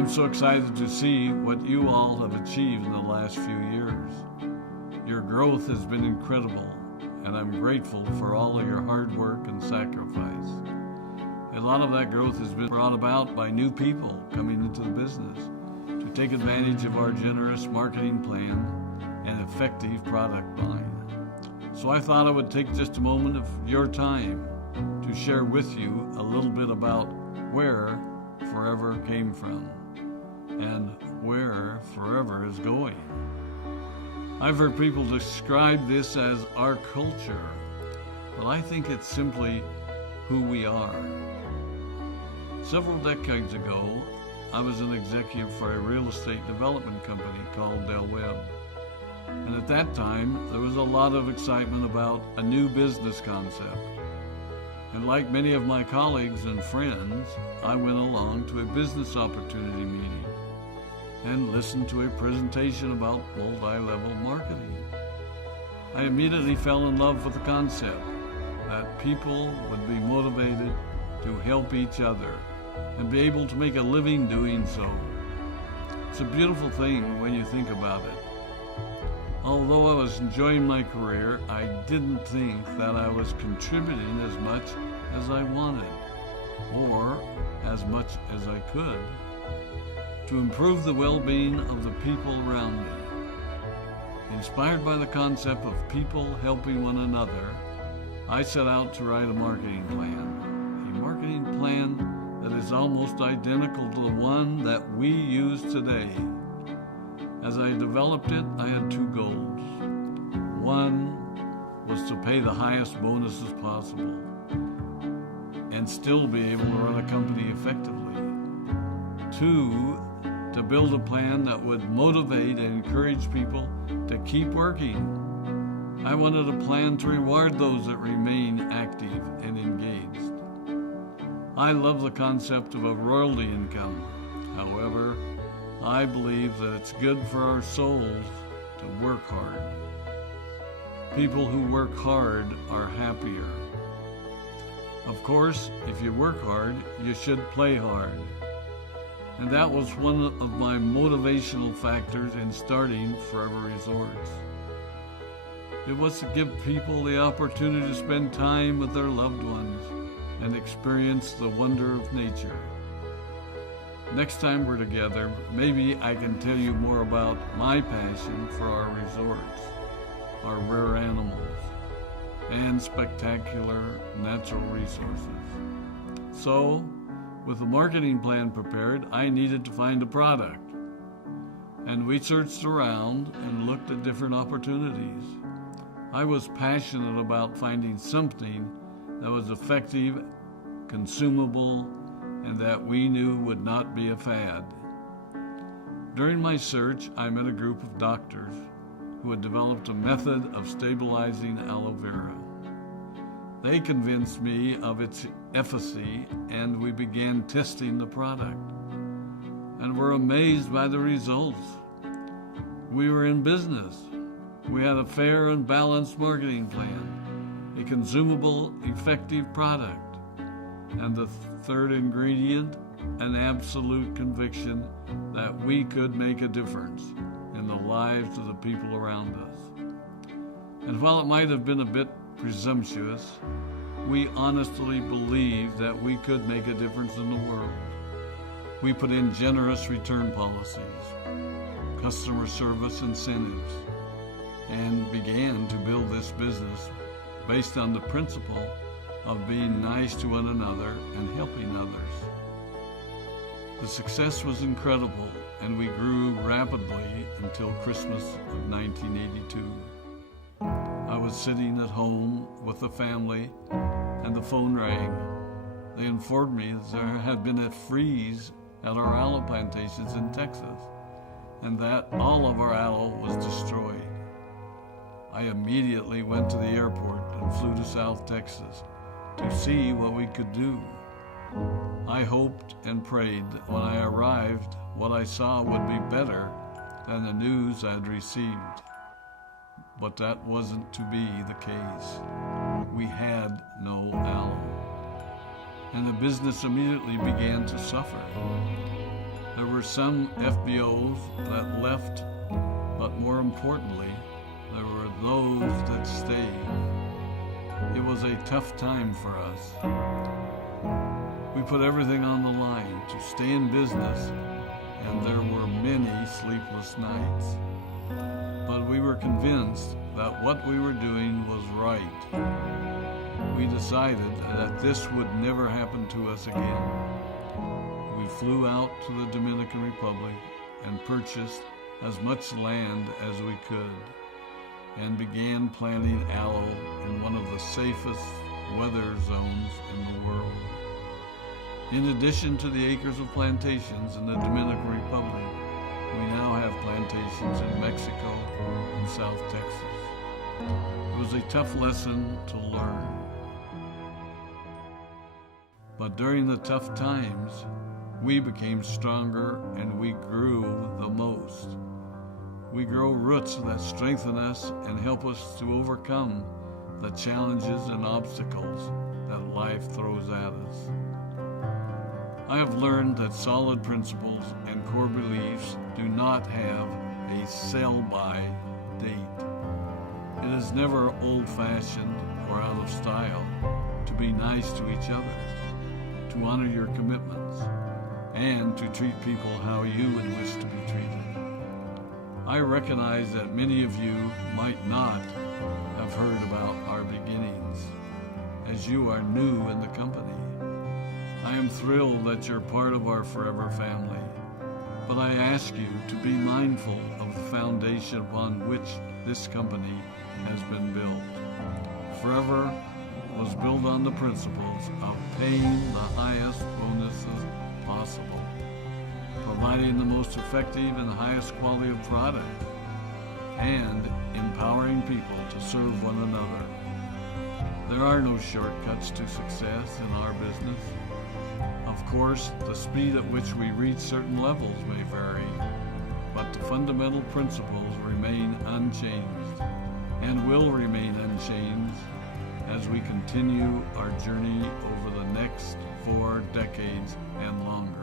I'm so excited to see what you all have achieved in the last few years. Your growth has been incredible, and I'm grateful for all of your hard work and sacrifice. A lot of that growth has been brought about by new people coming into the business to take advantage of our generous marketing plan and effective product line. So I thought I would take just a moment of your time to share with you a little bit about where Forever came from and where Forever is going. I've heard people describe this as our culture, but I think it's simply who we are. Several decades ago, I was an executive for a real estate development company called Del Webb. And at that time, there was a lot of excitement about a new business concept. And like many of my colleagues and friends, I went along to a business opportunity meeting and listened to a presentation about multi-level marketing. I immediately fell in love with the concept that people would be motivated to help each other and be able to make a living doing so. It's a beautiful thing when you think about it. Although I was enjoying my career, I didn't think that I was contributing as much as I wanted, or as much as I could, to improve the well-being of the people around me. Inspired by the concept of people helping one another, I set out to write a marketing plan that is almost identical to the one that we use today. As I developed it, I had two goals. One was to pay the highest bonuses possible and still be able to run a company effectively. Two, to build a plan that would motivate and encourage people to keep working. I wanted a plan to reward those that remain active and engaged. I love the concept of a royalty income. However, I believe that it's good for our souls to work hard. People who work hard are happier. Of course, if you work hard, you should play hard. And that was one of my motivational factors in starting Forever Resorts. It was to give people the opportunity to spend time with their loved ones and experience the wonder of nature. Next time we're together, maybe I can tell you more about my passion for our resorts, our rare animals, and spectacular natural resources. So, with the marketing plan prepared, I needed to find a product. And we searched around and looked at different opportunities. I was passionate about finding something that was effective, consumable, and that we knew would not be a fad. During my search, I met a group of doctors who had developed a method of stabilizing aloe vera. They convinced me of its efficacy, and we began testing the product, and were amazed by the results. We were in business. We had a fair and balanced marketing plan, a consumable, effective product, and the third ingredient, an absolute conviction that we could make a difference in the lives of the people around us. And while it might have been a bit presumptuous, we honestly believed that we could make a difference in the world. We put in generous return policies, customer service incentives, and began to build this business based on the principle of being nice to one another and helping others. The success was incredible, and we grew rapidly until Christmas of 1982. I was sitting at home with the family, and the phone rang. They informed me that there had been a freeze at our aloe plantations in Texas, and that all of our aloe was destroyed. I immediately went to the airport and flew to South Texas to see what we could do. I hoped and prayed that when I arrived, what I saw would be better than the news I'd received. But that wasn't to be the case. We had no aloe, and the business immediately began to suffer. There were some FBOs that left, but more importantly, there were those that stayed. It was a tough time for us. We put everything on the line to stay in business, and there were many sleepless nights. But we were convinced that what we were doing was right. We decided that this would never happen to us again. We flew out to the Dominican Republic and purchased as much land as we could and began planting aloe in one of the safest weather zones in the world. In addition to the acres of plantations in the Dominican Republic, we now have plantations in Mexico and South Texas. It was a tough lesson to learn. But during the tough times, we became stronger and we grew the most. We grow roots that strengthen us and help us to overcome the challenges and obstacles that life throws at us. I have learned that solid principles and core beliefs do not have a sell-by date. It is never old-fashioned or out of style to be nice to each other, to honor your commitments, and to treat people how you would wish to be treated. I recognize that many of you might not have heard about our beginnings, as you are new in the company. I am thrilled that you're part of our forever family, but I ask you to be mindful of the foundation upon which this company has been built. Forever was built on the principles of paying the highest bonuses possible, providing the most effective and highest quality of product, and empowering people to serve one another. There are no shortcuts to success in our business. Of course, the speed at which we reach certain levels may vary, but the fundamental principles remain unchanged and will remain unchanged as we continue our journey over the next 4 decades and longer.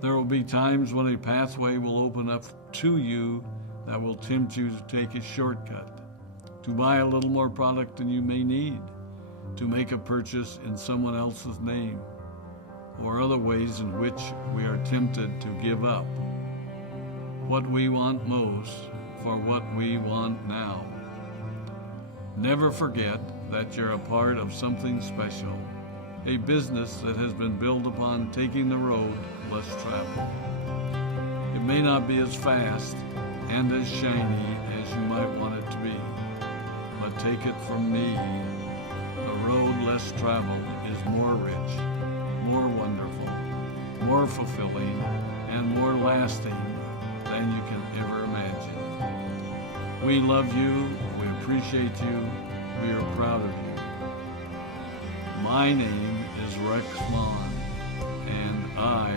There will be times when a pathway will open up to you that will tempt you to take a shortcut, to buy a little more product than you may need, to make a purchase in someone else's name, or other ways in which we are tempted to give up what we want most for what we want now. Never forget that you're a part of something special, a business that has been built upon taking the road less traveled. It may not be as fast and as shiny as you might want it to be, but take it from me, the road less traveled is more rich, more wonderful, more fulfilling, and more lasting than you can ever imagine. We love you, we appreciate you, we are proud of you. My name is Rex Maughan, and I